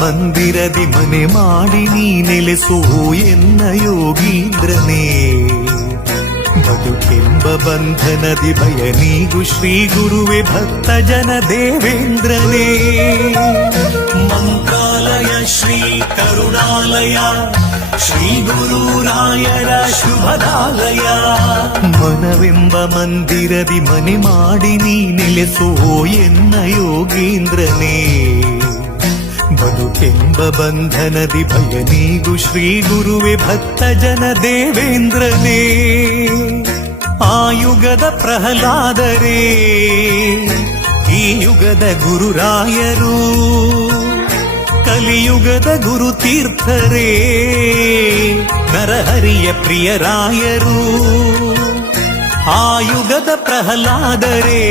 ಮಂದಿರದಿ ಮನೆ ಮಾಡಿ ನೀ ನೆಲೆಸೋ ಎನ್ನ ಯೋಗೀಂದ್ರನೇ. ಬದುಕೆಂಬ ಬಂಧನದಿ ಭಯ ನೀಗು ಶ್ರೀ ಗುರುವೆ ಭಕ್ತ ಜನ ದೇವೇಂದ್ರನೇ. ಮಂತ್ರಾಲಯ ಶ್ರೀ ಕರುಣಾಲಯ ಶ್ರೀ ಗುರುರಾಯರ ಶುಭದಾಲಯ. ಮನವೆಂಬ ಮಂದಿರದಿ ಮನೆ ಮಾಡಿ ನೀ ನೆಲೆಸೋ ಎನ್ನ ಯೋಗೀಂದ್ರನೇ. ಬದುಕೆಂಬ ಬಂಧನದಿ ಭಯ ನೀಗು ಶ್ರೀ ಗುರುವೆ ಭಕ್ತ ಜನ ದೇವೇಂದ್ರನೇ. ಆ ಯುಗದ ಪ್ರಹ್ಲಾದರೇ ಈ ಯುಗದ ಗುರುರಾಯರು, ಕಲಿಯುಗದ ಗುರುತೀರ್ಥರೇ ನರಹರಿಯ ಪ್ರಿಯರಾಯರು. ಆ ಯುಗದ ಪ್ರಹ್ಲಾದರೇ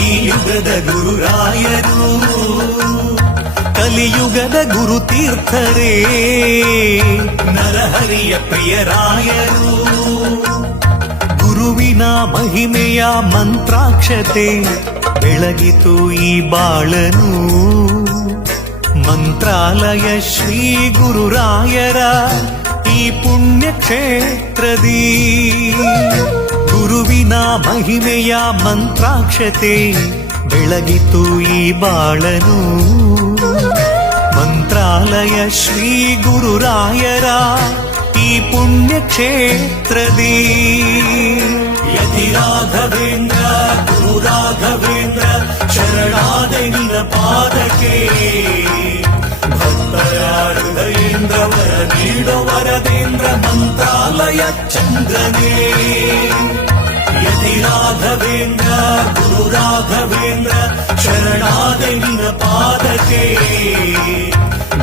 ಈ ಯುಗದ ಗುರುರಾಯರು, ಕಲಿಯುಗದ ಗುರುತೀರ್ಥರೇ ನರಹರಿಯ ಪ್ರಿಯರಾಯರು. ಗುರುವಿನ ಮಹಿಮೆಯ ಮಂತ್ರಾಕ್ಷತೆ ಬೆಳಗಿತು ಈ ಬಾಳನು. ಮಂತ್ರಾಲಯ ಶ್ರೀ ಗುರುರಾಯರ ಈ ಪುಣ್ಯ ಕ್ಷೇತ್ರದಿ. ಗುರುವಿನ ಮಹಿಮೆಯ ಮಂತ್ರಾಕ್ಷತೆ ಬೆಳಗಿತು ಈ ಬಾಳನು. ಮಂತ್ರಾಲಯ ಶ್ರೀ ಗುರುರಾಯರ ಈ ಪುಣ್ಯ ಕ್ಷೇತ್ರದಿ. ಯತಿ ರಾಘವೇಂದ್ರ ಗುರು ರಾಘವೇಂದ್ರ ಶರಣಾದೆ ನಿನ ಪಾದಕ್ಕೆ. ಭಕ್ತರ ಹೃದಯೇಂದ್ರ ವರ ನೀಡೋ ವರದೇಂದ್ರ ಮಂತ್ರಾಲಯ ಚಂದ್ರನೇ. ಯತಿ ರಾಘವೇಂದ್ರ ಗುರು ರಾಘವೇಂದ್ರ ಶರಣಾದೆ ನಿನ ಪಾದಕ್ಕೆ.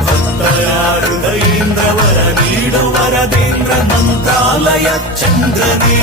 ಭಕ್ತರ ಹೃದಯೇಂದ್ರ ವರ ನೀಡೋ ವರದೇಂದ್ರ ಮಂತ್ರಾಲಯ ಚಂದ್ರನೇ.